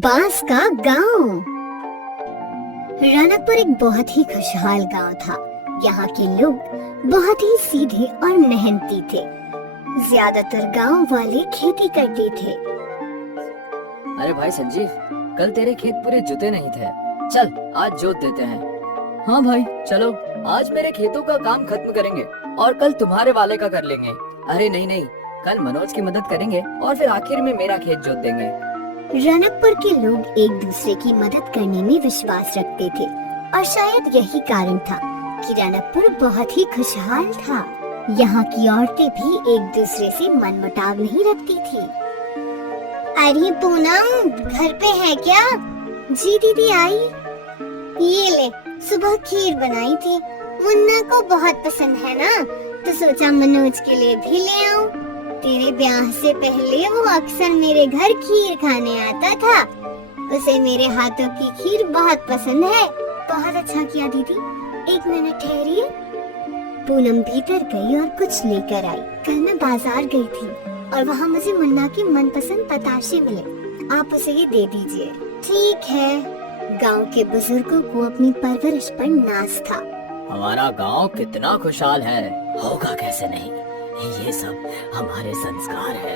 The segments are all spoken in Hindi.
बांस का गांव। रौनकपुर एक बहुत ही खुशहाल गांव था। यहाँ के लोग बहुत ही सीधे और मेहनती थे। ज्यादातर गांव वाले खेती करते थे। अरे भाई संजीव, कल तेरे खेत पूरे जुते नहीं थे। चल आज जोत देते हैं। हाँ भाई चलो, आज मेरे खेतों का काम खत्म करेंगे और कल तुम्हारे वाले का कर लेंगे। अरे नहीं नहीं, कल मनोज की मदद करेंगे और फिर आखिर में मेरा खेत जोत देंगे। रौनकपुर के लोग एक दूसरे की मदद करने में विश्वास रखते थे और शायद यही कारण था कि रौनकपुर बहुत ही खुशहाल था। यहाँ की औरतें भी एक दूसरे से मनमुटाव नहीं रखती थी। अरे पूनम, घर पे है क्या? जी दीदी आई। ये ले, सुबह खीर बनाई थी, मुन्ना को बहुत पसंद है ना, तो सोचा मनोज के लिए भी ले आऊं। तेरे ब्याह से पहले वो अक्सर मेरे घर खीर खाने आता था। उसे मेरे हाथों की खीर बहुत पसंद है। बहुत अच्छा किया दीदी। एक मिनट ठहरिए। पूनम भीतर गई और कुछ लेकर आई। कल मैं बाजार गई थी और वहाँ मुझे मुन्ना की मनपसंद बताशे मिले। आप उसे ये दे दीजिए। ठीक है। गांव के बुजुर्गों को अपनी परवरिश पर नाज था। हमारा गांव कितना खुशहाल है, होगा कैसे नहीं। ये सब हमारे संस्कार है।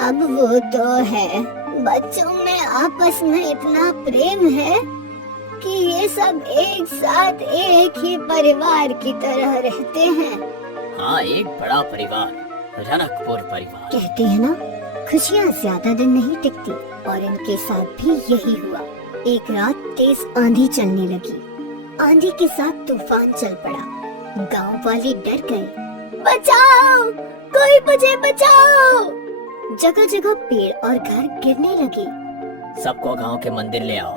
अब वो तो है, बच्चों में आपस में इतना प्रेम है कि ये सब एक साथ एक ही परिवार की तरह रहते हैं। हाँ, एक बड़ा परिवार, रौनकपुर परिवार। कहते हैं ना, खुशियाँ ज्यादा दिन नहीं टिकती, और इनके साथ भी यही हुआ। एक रात तेज आंधी चलने लगी। आंधी के साथ तूफान चल पड़ा। गांव वाले डर गए। बचाओ, कोई मुझे बचाओ। जगह जगह पेड़ और घर गिरने लगे। सबको गांव के मंदिर ले आओ,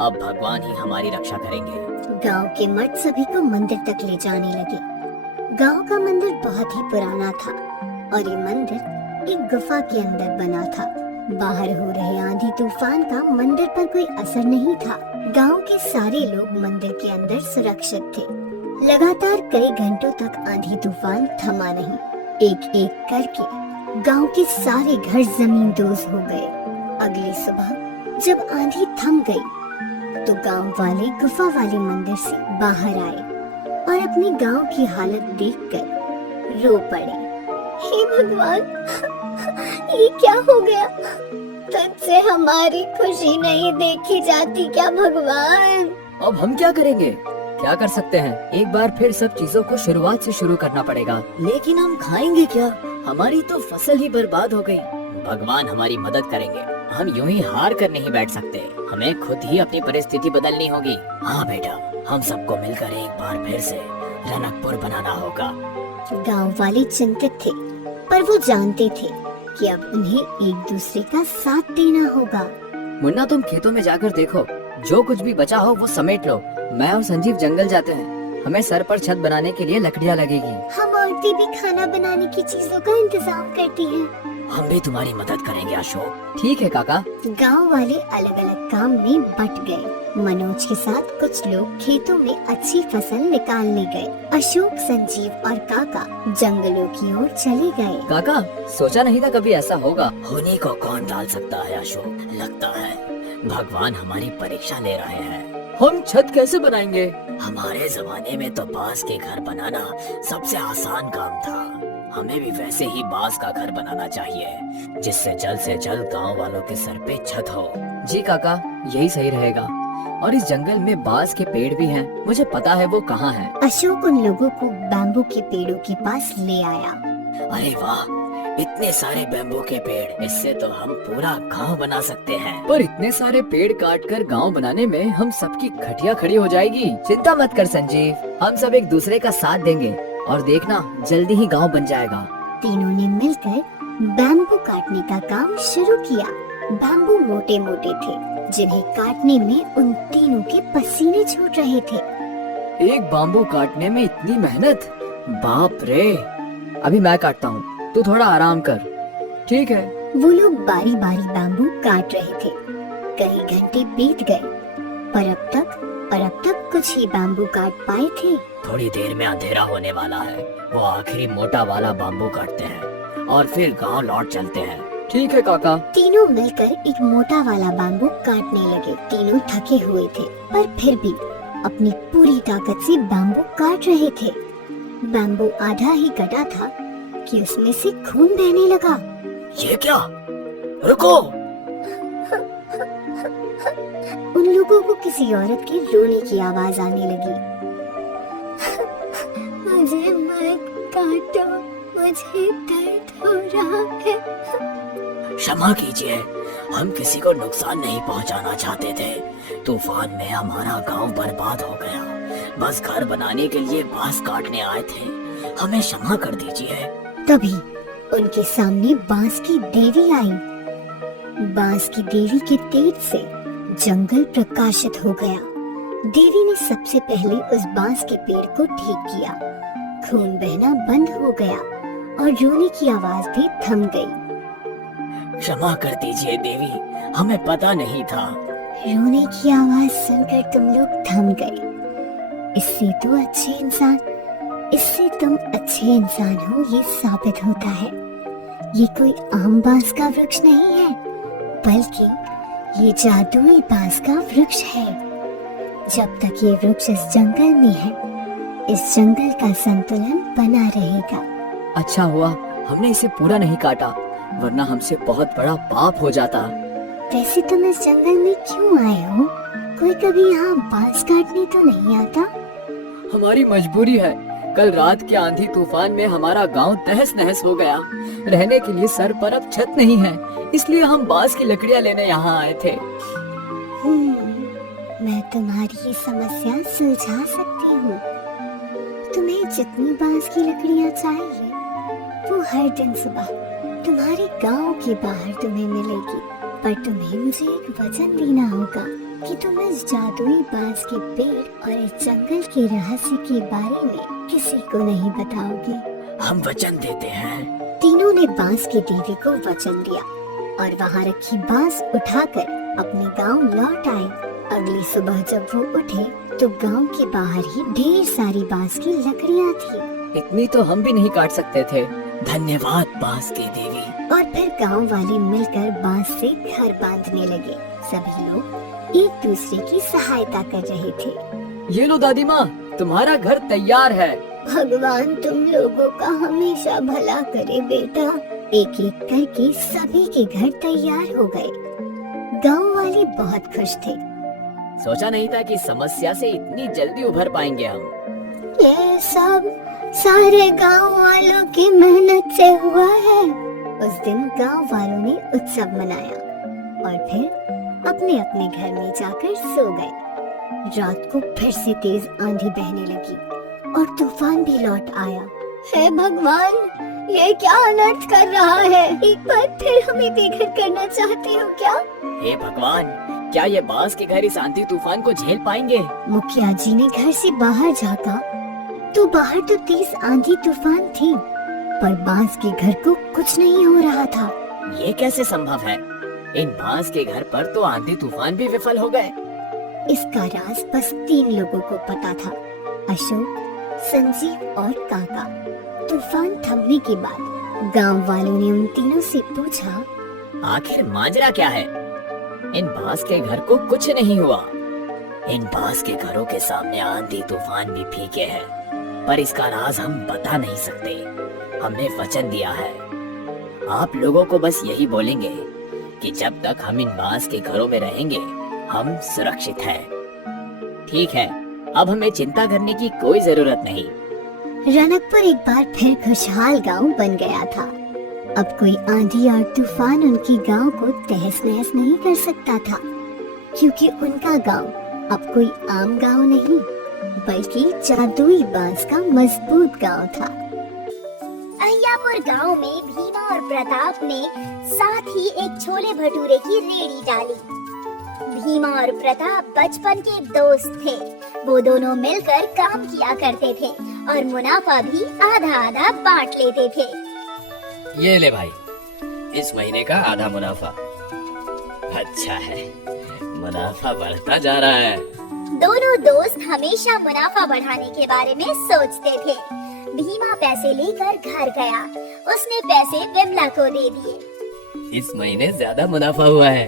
अब भगवान ही हमारी रक्षा करेंगे। गांव के मर्द सभी को मंदिर तक ले जाने लगे। गांव का मंदिर बहुत ही पुराना था और ये मंदिर एक गुफा के अंदर बना था। बाहर हो रहे आंधी तूफान का मंदिर पर कोई असर नहीं था। गांव के सारे लोग मंदिर के अंदर सुरक्षित थे। लगातार कई घंटों तक आंधी तूफान थमा नहीं। एक एक करके गांव के सारे घर जमींदोज हो गए। अगली सुबह जब आंधी थम गई तो गांव वाले गुफा वाले मंदिर से बाहर आए और अपने गांव की हालत देखकर रो पड़े। हे भगवान, ये क्या हो गया? तुझसे हमारी खुशी नहीं देखी जाती क्या भगवान? अब हम क्या करेंगे? क्या कर सकते हैं? एक बार फिर सब चीजों को शुरुआत से शुरू करना पड़ेगा। लेकिन हम खाएंगे क्या? हमारी तो फसल ही बर्बाद हो गई। भगवान हमारी मदद करेंगे, हम यूं ही हार कर नहीं बैठ सकते। हमें खुद ही अपनी परिस्थिति बदलनी होगी। हाँ बेटा, हम सबको मिलकर एक बार फिर से रौनकपुर बनाना होगा। गांव वाले चिंतित थे, पर वो जानते थे कि अब उन्हें एक दूसरे का साथ देना होगा। मुन्ना, तुम खेतों में जाकर देखो, जो कुछ भी बचा हो वो समेट लो। मैं और संजीव जंगल जाते हैं, हमें सर पर छत बनाने के लिए लकड़ियाँ लगेगी। हम औरतें भी खाना बनाने की चीजों का इंतजाम करती हैं। हम भी तुम्हारी मदद करेंगे अशोक। ठीक है काका। गांव वाले अलग अलग काम में बट गए। मनोज के साथ कुछ लोग खेतों में अच्छी फसल निकालने गए। अशोक, संजीव और काका जंगलों की ओर चले गए। काका, सोचा नहीं था कभी ऐसा होगा। होने को कौन टाल सकता है अशोक। लगता है भगवान हमारी परीक्षा ले रहे हैं। हम छत कैसे बनाएंगे? हमारे जमाने में तो बांस के घर बनाना सबसे आसान काम था। हमें भी वैसे ही बांस का घर बनाना चाहिए, जिससे जल्द से जल्द गांव वालों के सर पे छत हो। जी काका, यही सही रहेगा। और इस जंगल में बांस के पेड़ भी हैं, मुझे पता है वो कहाँ हैं। अशोक उन लोगों को बैम्बू के पेड़ों के पास ले आया। अरे वाह, इतने सारे बैम्बू के पेड़, इससे तो हम पूरा गांव बना सकते हैं। पर इतने सारे पेड़ काटकर गांव बनाने में हम सबकी खटिया खड़ी हो जाएगी। चिंता मत कर संजीव, हम सब एक दूसरे का साथ देंगे और देखना जल्दी ही गांव बन जाएगा। तीनों ने मिलकर बैम्बू काटने का काम शुरू किया। बैम्बू मोटे मोटे थे, जिन्हें काटने में उन तीनों के पसीने छूट रहे थे। एक बैम्बू काटने में इतनी मेहनत, बाप रे। अभी मैं काटता हूँ, तू थोड़ा आराम कर। ठीक है। वो लोग बारी बारी बैम्बू काट रहे थे। कई घंटे बीत गए, पर अब तक कुछ ही बैम्बू काट पाए थे। थोड़ी देर में अंधेरा होने वाला है। वो आखिरी मोटा वाला बैम्बू काटते हैं और फिर गांव लौट चलते हैं। ठीक है काका। तीनों मिलकर एक मोटा वाला बाम्बू काटने लगे। तीनों थके हुए थे पर फिर भी अपनी पूरी ताकत से बाम्बू काट रहे थे। बाम्बू आधा ही कटा था कि उसमें से खून बहने लगा। ये क्या? रुको! उन लोगों को किसी औरत के रोने की आवाज आने लगी। मुझे मत काटो, मुझे दर्द हो रहा है। क्षमा कीजिए, हम किसी को नुकसान नहीं पहुंचाना चाहते थे। तूफान में हमारा गांव बर्बाद हो गया। बस घर बनाने के लिए बांस काटने आए थे। हमें क्षमा कर दीजिए। तभी उनके सामने बांस की देवी आई। बांस की देवी के तेज से जंगल प्रकाशित हो गया। देवी ने सबसे पहले उस बांस के पेड़ को ठीक किया। खून बहना बंद हो गया और रोने की आवाज भी थम गई। क्षमा कर दीजिए देवी, हमें पता नहीं था। रोने की आवाज सुनकर तुम लोग थम गए। इससे तुम अच्छे इंसान हो ये साबित होता है। ये कोई आम बांस का वृक्ष नहीं है, बल्कि ये जादुई बांस का वृक्ष है। जब तक ये वृक्ष इस जंगल में है, इस जंगल का संतुलन बना रहेगा। अच्छा हुआ हमने इसे पूरा नहीं काटा, वरना हमसे बहुत बड़ा पाप हो जाता। वैसे तुम इस जंगल में क्यों आए हो? कोई कभी यहाँ बांस काटने तो नहीं आता? हमारी मजबूरी है। कल रात के आंधी तूफान में हमारा गांव तहस नहस हो गया। रहने के लिए सर पर अब छत नहीं है, इसलिए हम बांस की लकड़ियां लेने यहाँ आए थे। मैं तुम्हारी ये समस्या सुलझा सकती हूँ। तुम्हें जितनी बांस की लकड़ियाँ चाहिए, वो हर दिन सुबह तुम्हारे गांव के बाहर तुम्हें मिलेगी। पर तुम्हें मुझे एक वचन देना होगा कि तुम इस जादुई बांस के पेड़ और इस जंगल के रहस्य के बारे में किसी को नहीं बताओगे। हम वचन देते हैं। तीनों ने बांस की देवी को वचन दिया और वहाँ रखी बांस उठाकर अपने गांव लौट आए। अगली सुबह जब वो उठे तो गांव के बाहर ही ढेर सारी बांस की लकड़ियाँ थी। इतनी तो हम भी नहीं काट सकते थे। धन्यवाद बांस की देवी। और फिर गांव वाले मिलकर बांस से घर बांधने लगे। सभी लोग एक दूसरे की सहायता कर रहे थे। ये लो दादी माँ, तुम्हारा घर तैयार है। भगवान तुम लोगों का हमेशा भला करे बेटा। एक एक करके सभी के घर तैयार हो गए। गांव वाले बहुत खुश थे। सोचा नहीं था कि समस्या से इतनी जल्दी उभर पाएंगे हम। ये सब सारे गांव वालों की मेहनत से हुआ है। उस दिन गांव वालों ने उत्सव मनाया और फिर अपने अपने घर में जाकर सो गए। रात को फिर से तेज आंधी बहने लगी और तूफान भी लौट आया। हे भगवान, ये क्या अनर्थ कर रहा है? एक बार फिर हमें बेघर करना चाहते हो क्या? हे भगवान, क्या ये बांस के घर इस आंधी तूफान को झेल पाएंगे? मुखिया जी ने घर से बाहर झांका तो बाहर तो तेज आंधी तूफान थी, पर बांस के घर को कुछ नहीं हो रहा था। ये कैसे संभव है? इन बांस के घर पर तो आंधी तूफान भी विफल हो गए। इसका राज बस 3 लोगों को पता था, अशोक, संजीव और काका। तूफान थमने के बाद गांव वालों ने उन तीनों से पूछा, आखिर माजरा क्या है? इन बांस के घर को कुछ नहीं हुआ। इन बांस के घरों के सामने आंधी तूफान भी फीके हैं, पर इसका राज हम बता नहीं सकते। हमने वचन दिया है। आप लोगों को बस यही बोलेंगे कि जब तक हम इन बांस के घरों में रहेंगे, हम सुरक्षित हैं। ठीक है, अब हमें चिंता करने की कोई जरूरत नहीं। रनकपुर एक बार फिर खुशहाल गांव बन गया था। अब कोई आंधी और तूफान उनके गांव को तहस नहस नहीं कर सकता था, क्योंकि उनका गांव अब कोई आम गांव नहीं, बल्कि जादुई बांस का मजबूत गांव था। अहियापुर गांव में भीमा और प्रताप ने साथ ही एक छोले भटूरे की रेड़ी डाली। भीमा और प्रताप बचपन के दोस्त थे। वो दोनों मिलकर काम किया करते थे और मुनाफा भी आधा आधा बांट लेते थे। ये ले भाई, इस महीने का आधा मुनाफा। अच्छा है, मुनाफा बढ़ता जा रहा है। दोनों दोस्त हमेशा मुनाफा बढ़ाने के बारे में सोचते थे। भीमा पैसे लेकर घर गया। उसने पैसे विमला को दे दिए। इस महीने ज्यादा मुनाफा हुआ है।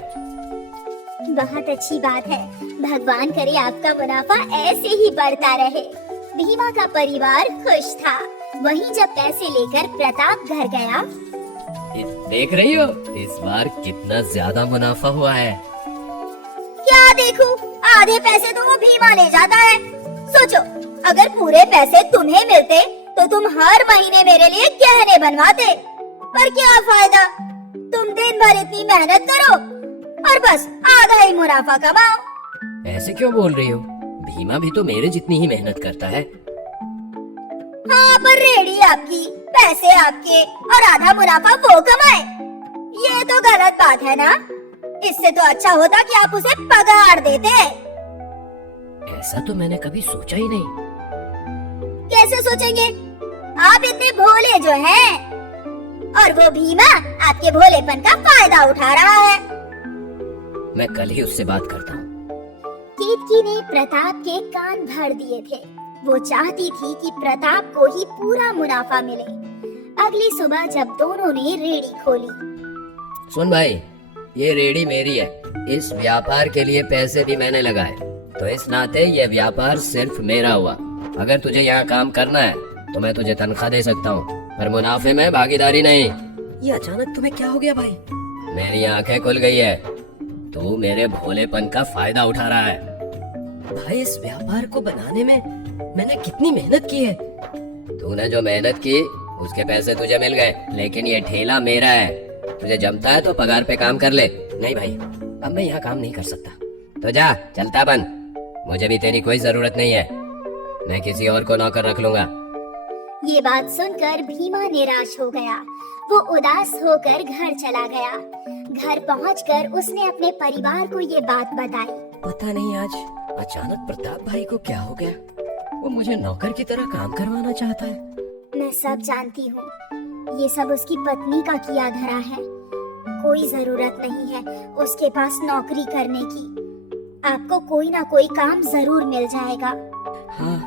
बहुत अच्छी बात है। भगवान करे आपका मुनाफा ऐसे ही बढ़ता रहे। भीमा का परिवार खुश था। वहीं जब पैसे लेकर प्रताप घर गया, देख रही हो इस बार कितना ज्यादा मुनाफा हुआ है। क्या देखूं? आधे पैसे तो वो भीमा ले जाता है। सोचो, अगर पूरे पैसे तुम्हें मिलते तो तुम हर महीने मेरे लिए गहने बनवाते। पर क्या फायदा? तुम दिन भर इतनी मेहनत करो और बस आधा ही मुनाफा कमाओ। ऐसे क्यों बोल रही हो? भीमा भी तो मेरे जितनी ही मेहनत करता है। हाँ, पर रेडी आपकी, पैसे आपके और आधा मुनाफा वो कमाए। ये तो गलत बात है ना। इससे तो अच्छा होता कि आप उसे पगार देते। ऐसा तो मैंने कभी सोचा ही नहीं। कैसे सोचेंगे? आप इतने भोले जो हैं, और वो भीमा आपके भोलेपन का फायदा उठा रहा है। मैं कल ही उससे बात करता हूँ। केतकी ने प्रताप के कान भर दिए थे। वो चाहती थी कि प्रताप को ही पूरा मुनाफा मिले। अगली सुबह जब दोनों ने रेड़ी खोली, सुन भाई, ये रेड़ी मेरी है। इस व्यापार के लिए पैसे भी मैंने लगाए, तो इस नाते ये व्यापार सिर्फ मेरा हुआ। अगर तुझे यहाँ काम करना है तो मैं तुझे तनख्वाह दे सकता हूँ, पर मुनाफे में भागीदारी नहीं। ये अचानक तुम्हें क्या हो गया भाई? मेरी आंखें खुल गई है। तू मेरे भोलेपन का फायदा उठा रहा है। भाई, इस व्यापार को बनाने में मैंने कितनी मेहनत की है। तूने जो मेहनत की उसके पैसे तुझे मिल गए, लेकिन ये ठेला मेरा है। तुझे जमता है तो पगार पे काम कर ले। नहीं भाई, अब मैं यहाँ काम नहीं कर सकता। तो जा, चलता बन। मुझे भी तेरी कोई जरूरत नहीं है। मैं किसी और को नौकर रख लूंगा। ये बात सुनकर भीमा निराश हो गया। वो उदास होकर घर चला गया। घर पहुंचकर उसने अपने परिवार को ये बात बताई। पता नहीं आज अचानक प्रताप भाई को क्या हो गया। वो मुझे नौकर की तरह काम करवाना चाहता है। मैं सब जानती हूँ। ये सब उसकी पत्नी का किया धरा है। कोई जरूरत नहीं है उसके पास नौकरी करने की। आपको कोई ना कोई काम जरूर मिल जाएगा। हाँ,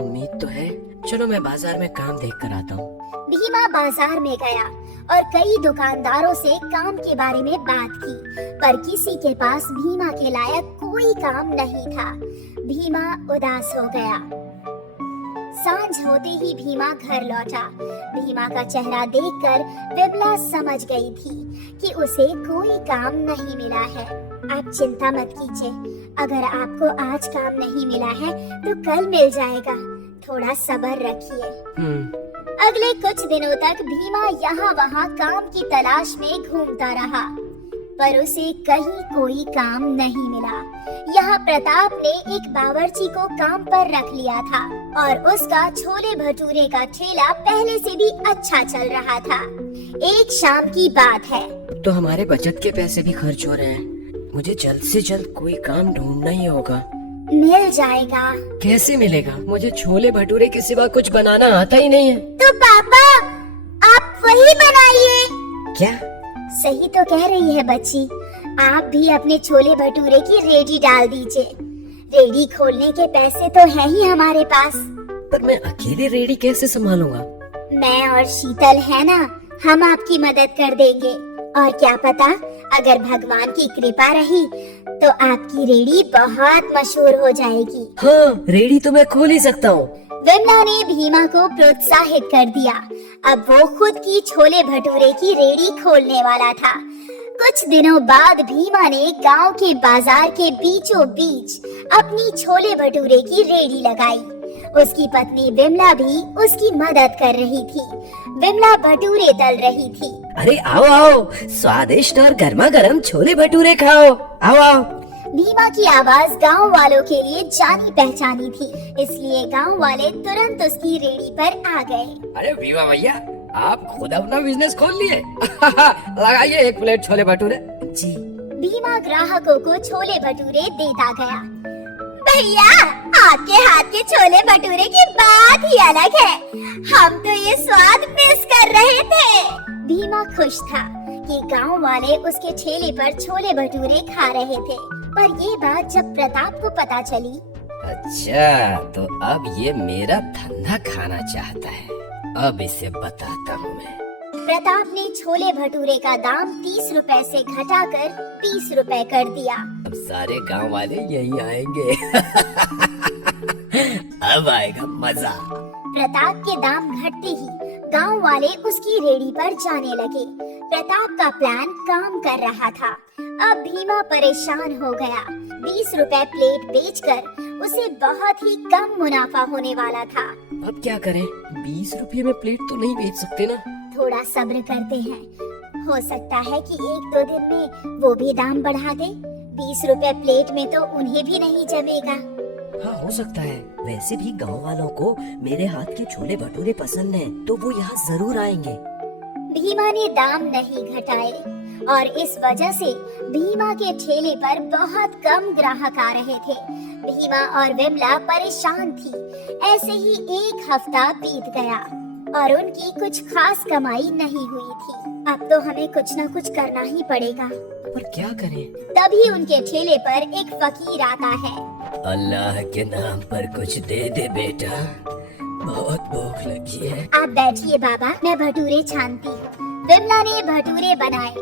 उम्मीद तो है। चलो मैं बाजार में काम देख कर आता हूँ। भीमा बाजार में गया और कई दुकानदारों से काम के बारे में बात की, पर किसी के पास भीमा के लायक कोई काम नहीं था। भीमा उदास हो गया। सांझ होते ही भीमा घर लौटा। भीमा का चेहरा देखकर विमला समझ गई थी कि उसे कोई काम नहीं मिला है। आप चिंता मत कीजिए, अगर आपको आज काम नहीं मिला है तो कल मिल जाएगा। थोड़ा सब्र रखिए। अगले कुछ दिनों तक भीमा यहाँ वहाँ काम की तलाश में घूमता रहा, पर उसे कहीं कोई काम नहीं मिला। यहाँ प्रताप ने एक बावर्ची को काम पर रख लिया था और उसका छोले भटूरे का ठेला पहले से भी अच्छा चल रहा था। एक शाम की बात है। तो हमारे बचत के पैसे भी खर्च हो रहे हैं। मुझे जल्द से जल्द कोई काम ढूंढना ही होगा। मिल जाएगा। कैसे मिलेगा? मुझे छोले भटूरे के सिवा कुछ बनाना आता ही नहीं है। तो पापा, आप वही बनाइए। क्या? सही तो कह रही है बच्ची। आप भी अपने छोले भटूरे की रेडी डाल दीजिए। रेडी खोलने के पैसे तो है ही हमारे पास। पर मैं अकेले रेडी कैसे संभालूंगा? मैं और शीतल है ना, हम आपकी मदद कर देंगे। और क्या पता, अगर भगवान की कृपा रही तो आपकी रेडी बहुत मशहूर हो जाएगी। हाँ, रेडी तो मैं खोल ही सकता हूँ। विमला ने भीमा को प्रोत्साहित कर दिया। अब वो खुद की छोले भटूरे की रेडी खोलने वाला था। कुछ दिनों बाद भीमा ने गांव के बाजार के बीचों बीच अपनी छोले भटूरे की रेडी लगाई। उसकी पत्नी विमला भी उसकी मदद कर रही थी। विमला भटूरे तल रही थी। अरे आओ आओ, स्वादिष्ट और गर्मा गर्म छोले भटूरे खाओ। आओ आओ। भीमा की आवाज गांव वालों के लिए जानी पहचानी थी, इसलिए गांव वाले तुरंत उसकी रेडी पर आ गए। अरे भीमा भैया, आप खुद अपना बिजनेस खोल लिए। लगाइए एक प्लेट छोले भटूरे। जी। भीमा ग्राहकों को छोले भटूरे देता गया। भैया, आपके हाथ के छोले भटूरे की बात ही अलग है। हम तो ये स्वाद मिस कर रहे थे। भीमा खुश था कि गांव वाले उसके ठेले पर छोले भटूरे खा रहे थे, पर ये बात जब प्रताप को पता चली। अच्छा, तो अब ये मेरा धंधा खाना चाहता है। अब इसे बताता हूँ मैं। प्रताप ने छोले भटूरे का दाम 30 रुपए से घटाकर 20 रुपए कर दिया। अब सारे गांव वाले यही आएंगे। अब आएगा मजा। प्रताप के दाम घटते ही गांव वाले उसकी रेडी पर जाने लगे। प्रताप का प्लान काम कर रहा था। अब भीमा परेशान हो गया। 20 रुपए प्लेट बेचकर उसे बहुत ही कम मुनाफा होने वाला था। अब क्या करें? 20 रुपये में प्लेट तो नहीं बेच सकते ना। थोड़ा सब्र करते हैं, हो सकता है कि 1-2 दिन में वो भी दाम बढ़ा दे। 20 रुपए प्लेट में तो उन्हें भी नहीं जमेगा। हाँ, हो सकता है। वैसे भी गांव वालों को मेरे हाथ के छोले भटूरे पसंद हैं, तो वो यहाँ जरूर आएंगे। भीमा ने दाम नहीं घटाए और इस वजह से भीमा के ठेले पर बहुत कम ग्राहक आ रहे थे। भीमा और विमला परेशान थी। ऐसे ही 1 हफ्ता बीत गया और उनकी कुछ खास कमाई नहीं हुई थी। अब तो हमें कुछ न कुछ करना ही पड़ेगा। पर क्या करें? तभी उनके ठेले पर एक फकीर आता है। अल्लाह के नाम पर कुछ दे दे बेटा, बहुत भूख लगी है। आप बैठिए बाबा, मैं भटूरे छानती हूँ। विमला ने भटूरे बनाए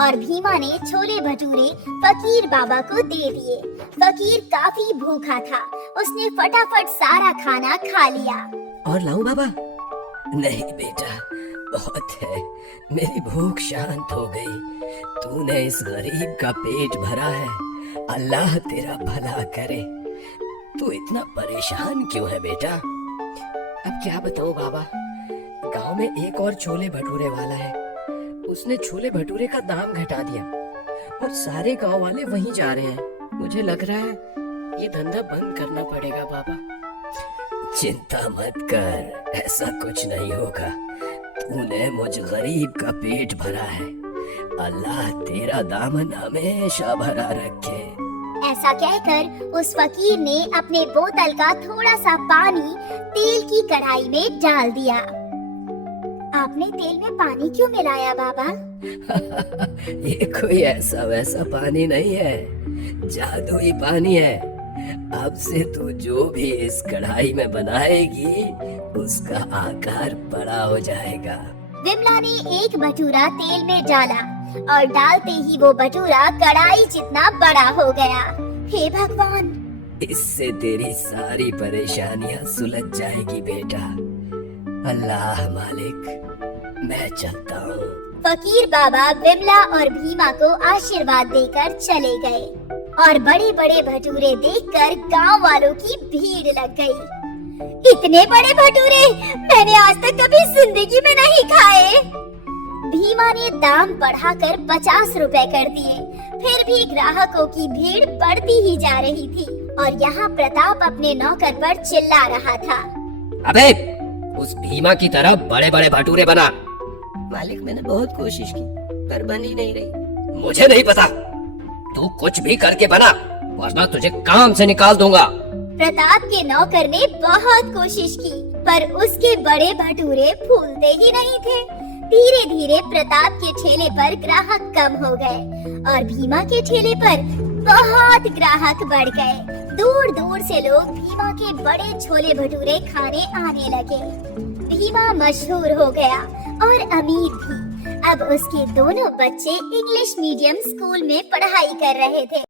और भीमा ने छोले भटूरे फकीर बाबा को दे दिए। फकीर काफी भूखा था। उसने फटाफट सारा खाना खा लिया। और लाऊं बाबा? नहीं बेटा, बहुत है। मेरी भूख शांत हो गई। तूने इस गरीब का पेट भरा है। अल्लाह तेरा भला करे। तू इतना परेशान क्यों है बेटा? अब क्या बताऊं बाबा, गांव में एक और छोले भटूरे वाला है। उसने छोले भटूरे का दाम घटा दिया और सारे गांव वाले वहीं जा रहे हैं। मुझे लग रहा है ये धंधा बंद करना पड़ेगा बाबा। चिंता मत कर, ऐसा कुछ नहीं होगा। तूने मुझ गरीब का पेट भरा है। अल्लाह तेरा दामन हमेशा भरा रखे। ऐसा कहकर उस फकीर ने अपने बोतल का थोड़ा सा पानी तेल की कढ़ाई में डाल दिया। आपने तेल में पानी क्यों मिलाया बाबा? ये कोई ऐसा वैसा पानी नहीं है, जादुई पानी है। अब से तू जो भी इस कढ़ाई में बनाएगी उसका आकार बड़ा हो जाएगा। विमला ने एक भटूरा तेल में डाला और डालते ही वो भटूरा कढ़ाई जितना बड़ा हो गया। हे भगवान! इससे तेरी सारी परेशानियां सुलझ जाएगी बेटा। अल्लाह मालिक, मैं चलता हूँ। फकीर बाबा विमला और भीमा को आशीर्वाद देकर चले गए और बड़े बड़े भटूरे देखकर गांव वालों की भीड़ लग गई। इतने बड़े भटूरे मैंने आज तक कभी जिंदगी में नहीं खाए। भीमा ने दाम बढ़ाकर 50 रुपए कर दिए। फिर भी ग्राहकों की भीड़ बढ़ती ही जा रही थी और यहाँ प्रताप अपने नौकर पर चिल्ला रहा था। अबे, उस भीमा की तरह बड़े बड़े भटूरे बना। मालिक, मैंने बहुत कोशिश की पर बन ही नहीं रही। मुझे नहीं पता, तू कुछ भी करके बना वरना तुझे काम से निकाल दूंगा। प्रताप के नौकर ने बहुत कोशिश की पर उसके बड़े भटूरे फूलते ही नहीं थे। धीरे धीरे प्रताप के ठेले पर ग्राहक कम हो गए और भीमा के ठेले पर बहुत ग्राहक बढ़ गए। दूर दूर से लोग भीमा के बड़े छोले भटूरे खाने आने लगे। भीमा मशहूर हो गया और अमीर भी। अब उसके दोनों बच्चे इंग्लिश मीडियम स्कूल में पढ़ाई कर रहे थे।